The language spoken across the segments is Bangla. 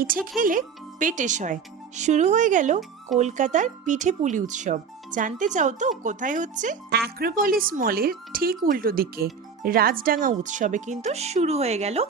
পিঠে খেলে পেটে সয়। শুরু হয়ে গেল কলকাতার পিঠে পুলি উৎসব। জানতে চাও তো কোথায় হচ্ছে? অ্যাক্রোপলিস মলের ঠিক উল্টো দিকে রাজডাঙ্গা উৎসবে কিন্তু শুরু হয়ে গেল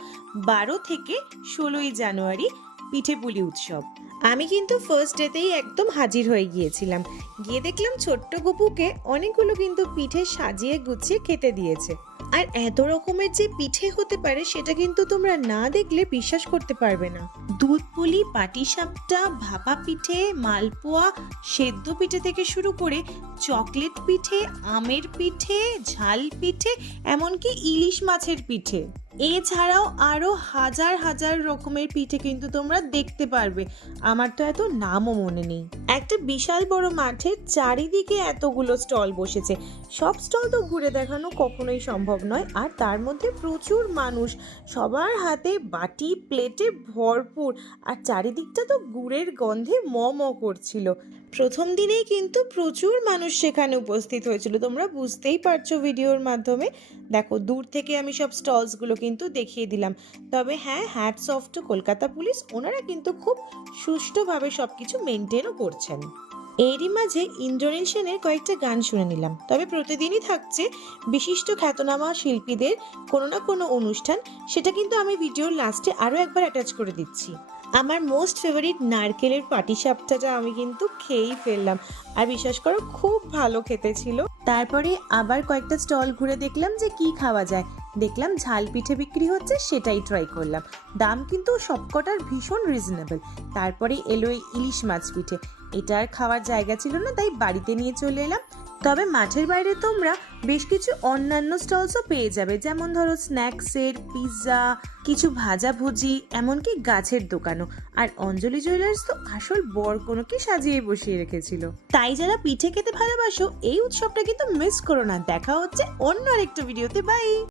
12 থেকে 16ই জানুয়ারি পিঠে পুলি উৎসব। আমি কিন্তু ফার্স্ট ডেতেই একদম হাজির হয়ে গিয়েছিলাম। গিয়ে দেখলাম ছোট্ট গপুকে অনেকগুলো কিন্তু পিঠে সাজিয়ে গুছিয়ে খেতে দিয়েছে। আর এত রকমের যে পিঠে হতে পারে সেটা কিন্তু তোমরা না দেখলে বিশ্বাস করতে পারবে না। দুধ পুলি, পাটিসাপটা, ভাপা পিঠে, মালপোয়া, সেদ্ধ পিঠে থেকে শুরু করে চকলেট পিঠে, আমের পিঠে, ঝাল পিঠে, এমনকি ইলিশ মাছের পিঠে। এছাড়াও আরো হাজার হাজার রকমের পিঠে কিন্তু তোমরা দেখতে পারবে। আমার তো এত নামও মনে নেই। একটা বিশাল বড় মাঠের চারিদিকে এতগুলো স্টল বসেছে। সব স্টল তো ঘুরে দেখানো কখনোই সম্ভব নয়। আর তার মধ্যে প্রচুর মানুষ, সবার হাতে বাটি প্লেটে ভরপুর। আর চারিদিকটা তো গুড়ের গন্ধে ম ম করছিল। প্রথম দিনেই কিন্তু প্রচুর মানুষ সেখানে উপস্থিত হয়েছিল, তোমরা বুঝতেই পারছো ভিডিওর মাধ্যমে। দেখো, দূর থেকে আমি সব স্টলসগুলো কিন্তু দেখিয়ে দিলাম। তবে হ্যাঁ, hats off to Kolkata police, ওনারা কিন্তু খুব সুষ্ঠুভাবে সবকিছু মেনটেনও করছেন। এরই মাঝে ইন্দ্রনীল সেনের কয়েকটা গান শুনে নিলাম। তবে প্রতিদিনই থাকছে বিশিষ্ট খ্যাতনামা শিল্পীদের কোনো না কোনো অনুষ্ঠান, সেটা কিন্তু আমি ভিডিওর লাস্টে আরও একবার অ্যাটাচ করে দিচ্ছি। আমার মোস্ট ফেভারিট নারকেলের পাটিসাপটাটা আমি কিন্তু খেয়েই ফেললাম। আর বিশ্বাস করো, খুব ভালো খেতে ছিল। তারপরে আবার কয়েকটা স্টল ঘুরে দেখলাম যে কি খাওয়া যায়। দেখলাম ঝাল পিঠে বিক্রি হচ্ছে, সেটাই ট্রাই করলাম। দাম কিন্তু সবকটার ভীষণ রিজনেবল। তারপরে এলো এই ইলিশ মাছ পিঠে। এটা আর খাওয়ার জায়গা ছিল না, তাই বাড়িতে নিয়ে চলে এলাম। তবে মাঠের বাইরে তোমরা বেশ কিছু অন্যান্য স্টলসও পেয়ে যাবে, যেমন ধরো স্ন্যাক্সের, পিৎজা, কিছু ভাজাভুজি, এমনকি গাছের দোকানও। আর অঞ্জলি জুয়েলার্স তো আসল বরকনেকে সাজিয়ে বসিয়ে রেখেছিল। তাই যারা পিঠে খেতে ভালোবাসো, এই উৎসবটা কিন্তু মিস করো না। দেখা হচ্ছে অন্য আরেকটা ভিডিওতে। বাই।